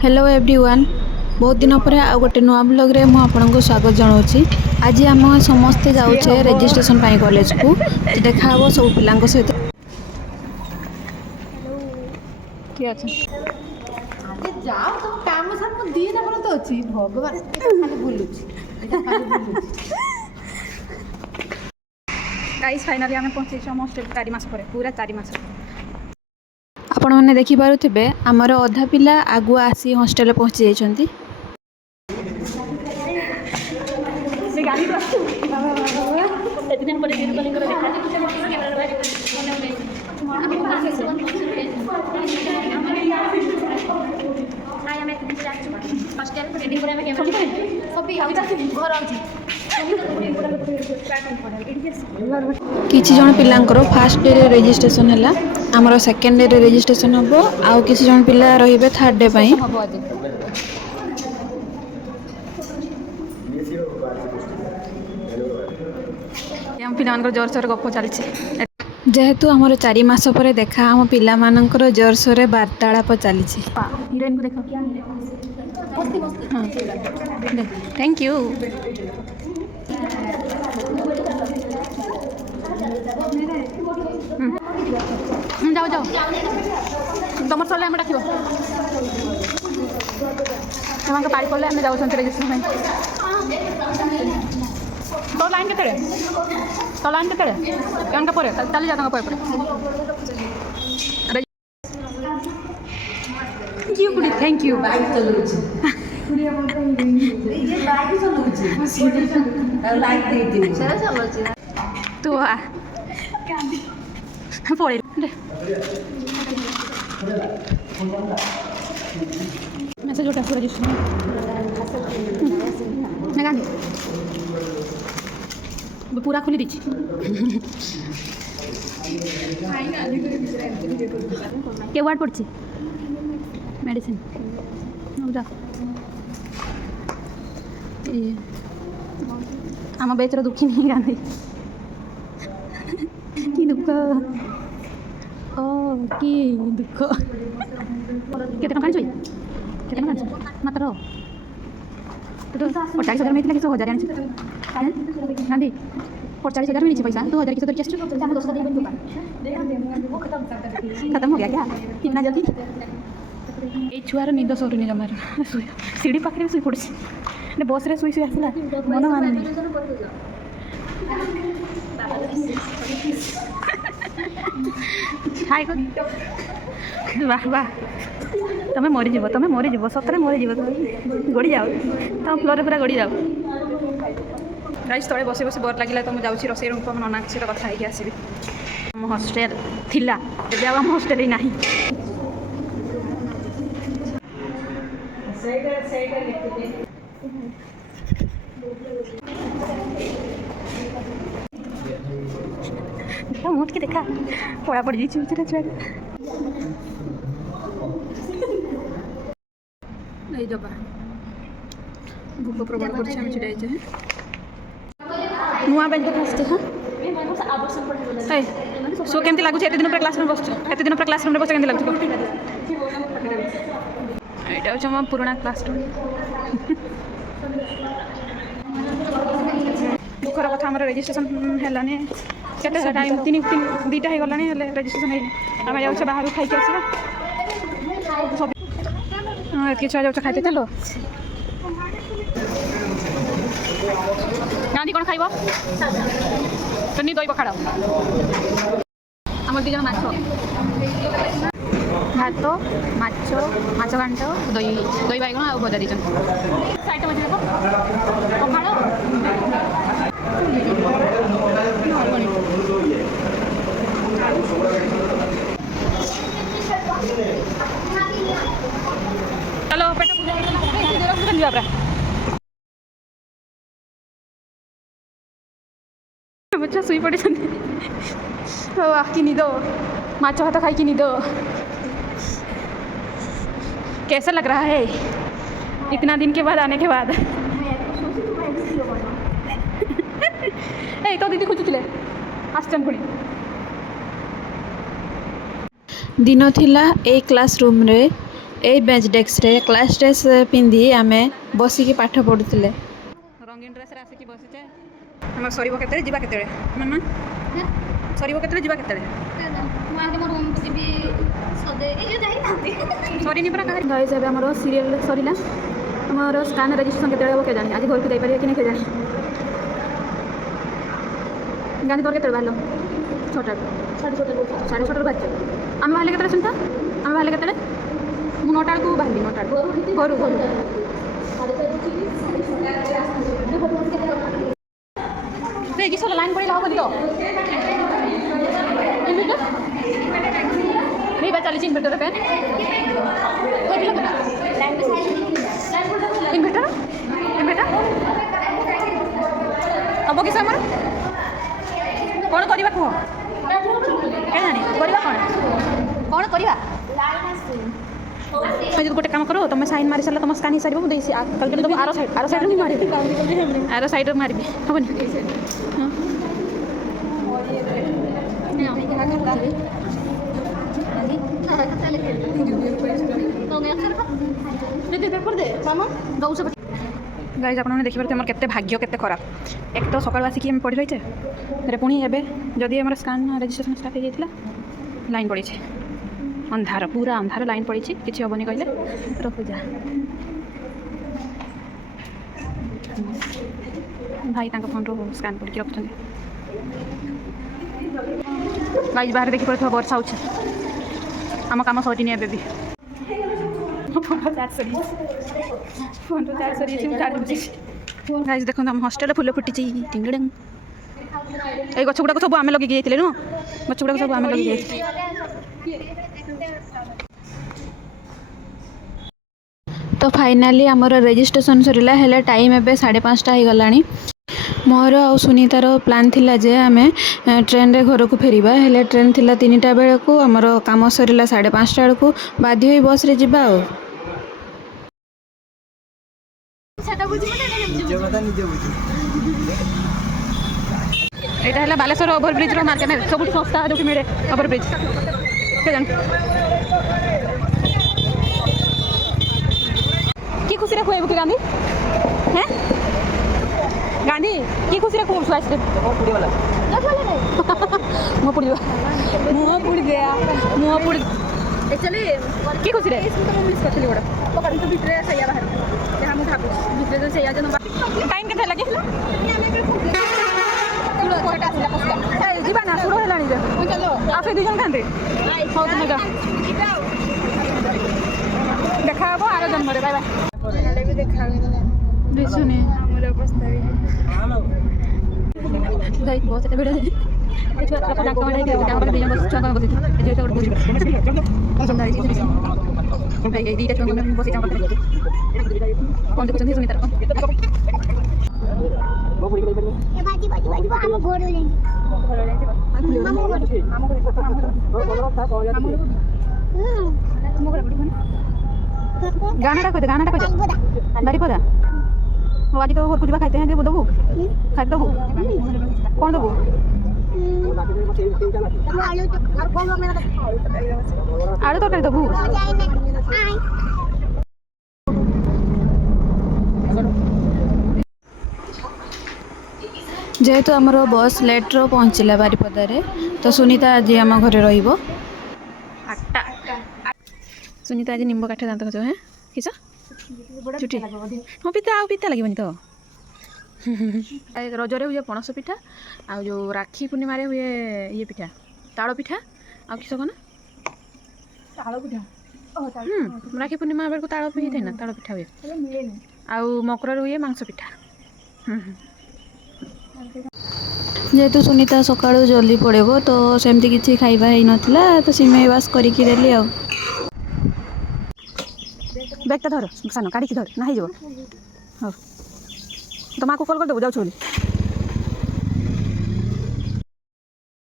Hello everyone, बहुत दिन पर आ गोटे नुआ ब्लॉग रे मु आपनको स्वागत जनाऊँगी। आज आम समस्ते जाऊे रजिस्ट्रेशन कॉलेज को तो देखा हम सब पिला सहित। किए अच्छा जाओ तुम काम सर मु दी ना तो अछि भगवान खाली बुलुछि गाइस फाइनली आम पहुँचे हॉस्टल 4 मास पर पूरा 4 मास। आपण मैंने देखिपे आमर अधा पिला आगुआ आसी हॉस्टल पहुँची जाइछंती। किछि जन पिलांकर फर्स्ट डे रे रजिस्ट्रेशन हैला, आमर सेकेंड डे रे रजिस्ट्रेशन हबो, आउ किछि जन पिला रहिबे थर्ड डे पई। हम पिलांकर जोर सोर गप चलछि जेहेतु आमर 4 मास पर देखा हम पिला मानकर जोर सोर वार्तालाप चलछि। हीरोइन को देखो क्या थैंक यू। जाओ जाओ तुम सर आम डाक पाड़ी पड़े आम जाऊँ रजिस्ट्रेशन तो लाइन के तो लाइन के चली जा पर थैंक यू। तू आ पड़े मैसेज उठा पूरा पूरा खोली दीची के वार्ड पड़ी मेडिसिन आम बेचर दुखी नहीं गांधी कि दुख ओ कि दुख केते टका आनिछ केते टका आनिछ मात्र तो 40,000 में इतना 1,000 आनिछ गांधी 40,000 में नीचे पैसा 2,000 की तो कैसे खत्म हो गया क्या कितना जल्दी ए छुआर निद सरुनी जमार सीढ़ी पाखे शुई पड़ी बस रे शुई आसला मन माने हाय वाह वाह तुम्हें मरीज सतरे मरीज गड़ी जाओ तुम फ्लोर पूरा गड़ी जाओ। गाइस तले बस बस बोर लगे तो मुझे जाऊँगी रोषे रूम को नना सहित कथा होगी आसबि। आम हॉस्टेल थिला एबे आम हॉस्टेल ही नहीं। देखा मुझ के देखा पड़ा पड़ जाइए बेचारा छुआ दबा भूख प्रबल कर छिड़ा नुआ बेंच पर आसते हाँ सो केमती लगुच एत दिन पर क्लासरूम बस एत दिन पर क्लासरूम बस केमती लगुच यहाँ हूँ पुराना क्लासरूम। दुखर कथा आम रजिस्ट्रेशन है केते टाइम 2टा हो गलानी रजिस्ट्रेशन है आम जाऊँ बाहर खाई आसवा सब ये छुआ जाऊँ खाई चलो गांधी कौन खाइब तो दही पखाड़ आम 2 जन माछ भात माछ घाट दही बैगण आ भजा दी आइटम अच्छे पखाड़ चलो पेट बच्चा शुई पड़े कि निद माछ भात खाई निद कैसा लग रहा है इतना दिन के बाद आने के बाद। ए तो दीदी खोजुले आसचन पुणी दिन थिला ए क्लासरूम रे ए बेंच डेस्क रे क्लास ड्रेस पिंधि आमे बसिकी पाठ पढ़ुଥିଲେ। रंगीन ड्रेसरे आसिकी बसिचे आम सर केत जा के मामा सर केत जा के सरी पूरा कहा हिसाब आम सीरियल सरला आमर स्कान रेजिस्ट्रेशन केत हम के जानी आज घर को जापर कि नहीं के जानी गाँधी तोर के बाहर 6टा 6:30 बाहर आम बाहर के सुनता आम बाहर के ମୁଁ 9ଟା ବେଳକୁ ବାହାରିଲି 9ଟା ବେଳକୁ ଘରୁ ଏ କିସ ଲାଇନ୍ ପଡ଼ିଲା ହବନି ତ ଇନଭର୍ଟର नहीं बा चली इन्वर्टर फैन इन्वर्टर इन्वर्टर हम किस आम कौन करवा कह क्या जानी करवा कौन करवा जो गोटे काम करो तुम साइन मारी सारा तुम स्कान ही सारे मुझे कल तुम आर साइड ही मारि आर साइड मारि हेनी गाइज आपने देखिए आम के भाग्य के खराब एक तो सकाल आसिक पढ़ी रहीचे पुणी एवं जदि आम स्कान रेजिस्ट्रेशन स्टार्ट हो जाता लाइन पड़ी अंधार पूरा अंधार लाइन पड़ी किसी हेनी कहले रखुजा भाई फोन रू स्कान पड़ी रखुच्च गाइज बाहर देखी पड़े वर्षा हो आम कम सरीनी एवं भी फोन चार्ज गाइज देखो आम हस्टेल फुल फुटी टिंग ये गछ गुड़ाक सब आम लगे जाइए नुह गछ गुड़ाक सब आम लगे जाइए तो फाइनाली आमर रेजिस्ट्रेशन सरला हेले टाइम एबे 5:30 हो गलानी मोर आ सुनीतार प्लान थिला जे आमे ट्रेन रे घर को फेरिबा हेले ट्रेन थिला 3टा बेले को आमर काम सरला 5:30 बेले बाध्य होई बस रे जिबा आ यहाँ है बालेश्वर ओभरब्रिज मार्केट सब सस्ता जो मिले ओभरब्रिज के जान कि खुशी रे खुएबू कि गांधी हैं गांधी कि खुशी रे खुएबू आइसक्रीम मुँह पुड़ी मुँह पुड़ी गया मुँह पुड़ी एक्चुअली कि खुशी रे मिस करथली गोड़ा पकड़ तो भितरे सैया बाहर जहां मु भाबु भितरे जो सैया जन टाइम केते लगे सुरो कोटा आसिला पस्का ए जीवा ना सुरो हेलानी जे चलो आसे दुजन खांते हौ तुम जा देखा हबो आरो जन्म रे बाय बाय हेले भी देखा दिसुनी हमर अवस्था भी गाइस बहुत एटा भिड़ ए छुआ लोक डाक मारे के डाक दिजन बस छुआ बस ए जे तो बुझी सुंदर जी भाई दीटा छुआ में बस जा करते कौन देखछन सुनीता ए बाजी बाजी बाजी हम घोड़ ले गाना कह बारीपदा हो आज तो होर कुछ खाते हैं देबू खाई देबू कौन देबू आलू तरकारी देबू जेहेतु आमर बस लेट रो पहुँचला बारीपदारे तो सुनीता आज आम घरे रहिबो 8टा सुनीता आज निम्ब काठ दात खच हैं किस चुटी हाँ पिता आउ पिता लगे तो रजरे हुए पणस पिठा आ जो राखी पूर्णिम हुए ये पिठा ताड़ पिठा आ किस कना ताड़ पिठा राखी पूर्णिमा बेलू ताड़ पिठा ना ताड़ पिठा हुए आउ मकर हुए मांस पिठा जेहेतु सुनीता सकाळु जल्दी पड़ेबो तो सेमती किसी खाइबा है नथिला तो सिमेई बास करिकी देली आ बैगटा धर सान काढ़ी धर ना हो तो माँ को कल कर देव जाऊँ